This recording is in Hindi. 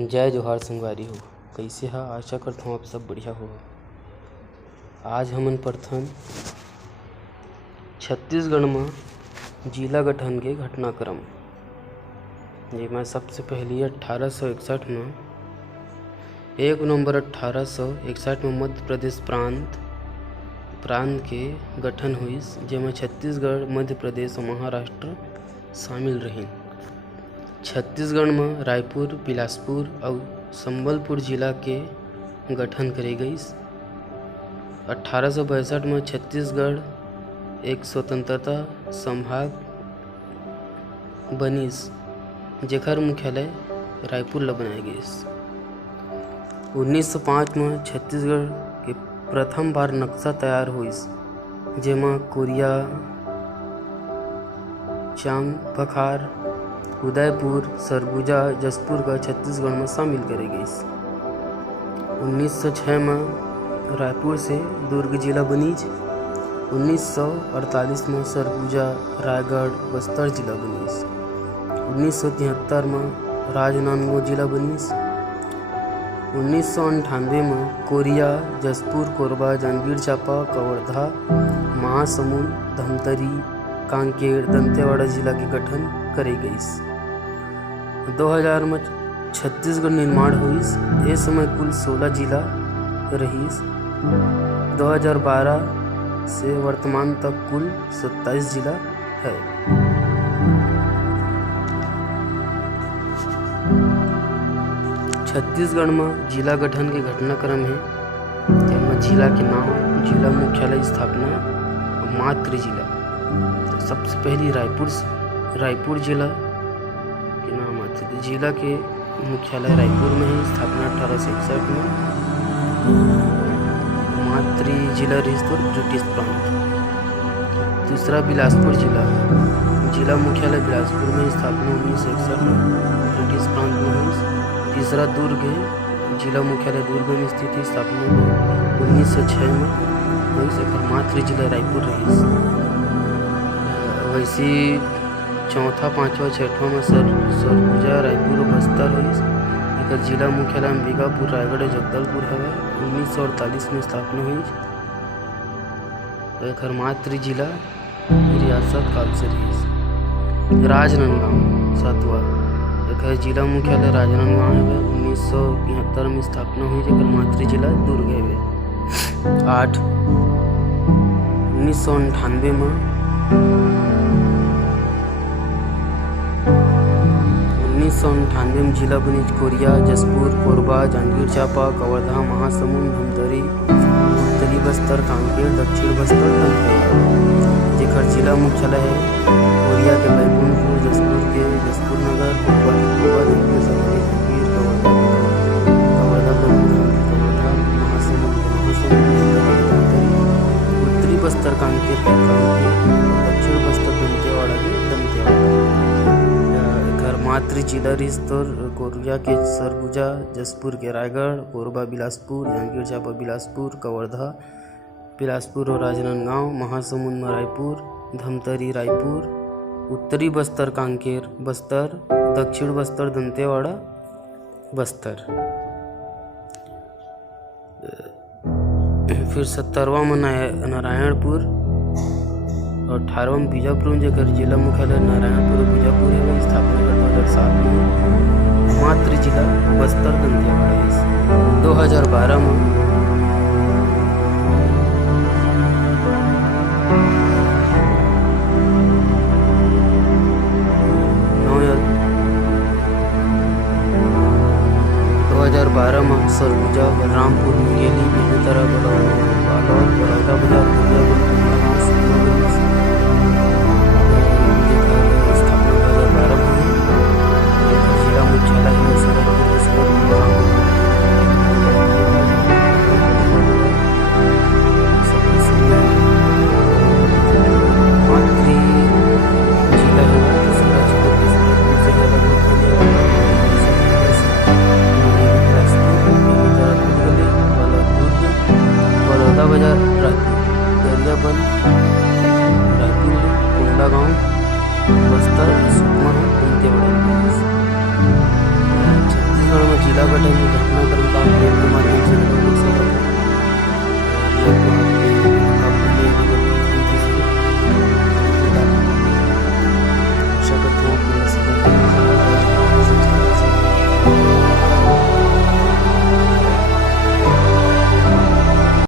जय जोहार संगवारी हो। कइसे हा? आशा करता हूँ आप सब बढ़िया हो। आज हमन प्रथम छत्तीसगढ़ में जिला गठन के घटनाक्रम जेमा सबसे पहली 1861 में 1 नवंबर 1861 में मध्य प्रदेश प्रांत के गठन हुइस, जेमा छत्तीसगढ़, मध्य प्रदेश और महाराष्ट्र शामिल रहिन। छत्तीसगढ़ में रायपुर, बिलासपुर और संबलपुर जिला के गठन करे गइस। 1862 में छत्तीसगढ़ एक स्वतंत्रता संभाग बनिस, जेकर मुख्यालय रायपुर ला बनाए गइस। 1905 में छत्तीसगढ़ के प्रथम बार नक्शा तैयार होइस, जेमा कोरिया, चांगपखार, उदयपुर, सरगुजा, जशपुर का छत्तीसगढ़ में शामिल करे गइस। 1906 में रायपुर से दुर्ग जिला बनिज। 1948 में सरगुजा, रायगढ़, बस्तर जिला बनिस। 1973 में राजनांदगांव जिला बनिस। 1998 में कोरिया, जशपुर, कोरबा, जांजगीर चांपा, कवर्धा, महासमुंद, धमतरी, कांकेर, दंतेवाड़ा जिला के गठन करे गइस। 2000 में छत्तीसगढ़ निर्माण हुइस। ए समय कुल 16 जिला रहिस। 2012 से वर्तमान तक कुल 27 जिला है। छत्तीसगढ़ में जिला गठन के घटनाक्रम है, जेमा जिला के नाम, जिला मुख्यालय, स्थापना और मातृ जिला। सबसे पहली रायपुर जिला के नाम आते थे। जिला के मुख्यालय रायपुर में है, स्थापना 1861 में। मातृ जिला रिश्तोर ब्रिटिश प्रांत। दूसरा बिलासपुर जिला मुख्यालय बिलासपुर में, स्थापना 1961 में, ब्रिटिश प्रांत में हुई। तीसरा दुर्ग है, जिला मुख्यालय दुर्ग में स्थित है, स्थापना 1906 में हुई। मातृ जिला रायपुर रही। वैसे चौथा, पाँचवा, छठवां में सरगुजा, रायपुर और बस्तर हुई। एक जिला मुख्यालय अंबिकापुर, रायगढ़, जगदलपुर है। 1948 में स्थापना हुई। एक मातृ जिला रियासत काल से रही। राजनांदगांव सातवां, एक जिला मुख्यालय राजनांदगांव है। 1973 में स्थापना हुई, जेकर मातृ जिला दुर्ग है। 8 1998 में 1998 में जिला बनिज कोरिया, जशपुर, कोरबा, जांजगीर चांपा, कवर्धा, महासमुंद, धमतरी, उत्तरी बस्तर, कांकेर, दक्षिण बस्तर, दंतेवाड़ा, जेकर जिला मुख्यालय है कोरिया के बैकुंठपुर, जशपुर के जशपुर नगर, कोरबा के कोरबा, जंगीर सभा के जंगीर, कवर्धा कवर्धा, महासमुंद के महासमुंद, धमतरी, उत्तरी बस्तर कांकेर के कांकेर, दक्षिण बस्तर दंतेवाड़ा के दंतेवाड़ा। मातृ जिला रिश्तोर कोरिया के सरगुजा, जशपुर के रायगढ़, कोरबा बिलासपुर, जांजगीर चांपा बिलासपुर, कवर्धा बिलासपुर और राजनांदगांव, महासमुंद में रायपुर, धमतरी रायपुर, उत्तरी बस्तर कांकेर बस्तर, दक्षिण बस्तर दंतेवाड़ा बस्तर। फिर 17वां में नारायणपुर और 18वां में बीजापुर, जेकर जिला मुख्यालय नारायणपुर और बीजापुर है। स्थापना 2007 में। मातृ जिला बस्तर दंतेवाड़ा। 2012 में 2012 में सरगुजा, बलरामपुर, मुंगेली, बेमेतरा, बालोद, बड़ौदा बाजार, गरियाबंद, दुर्घटना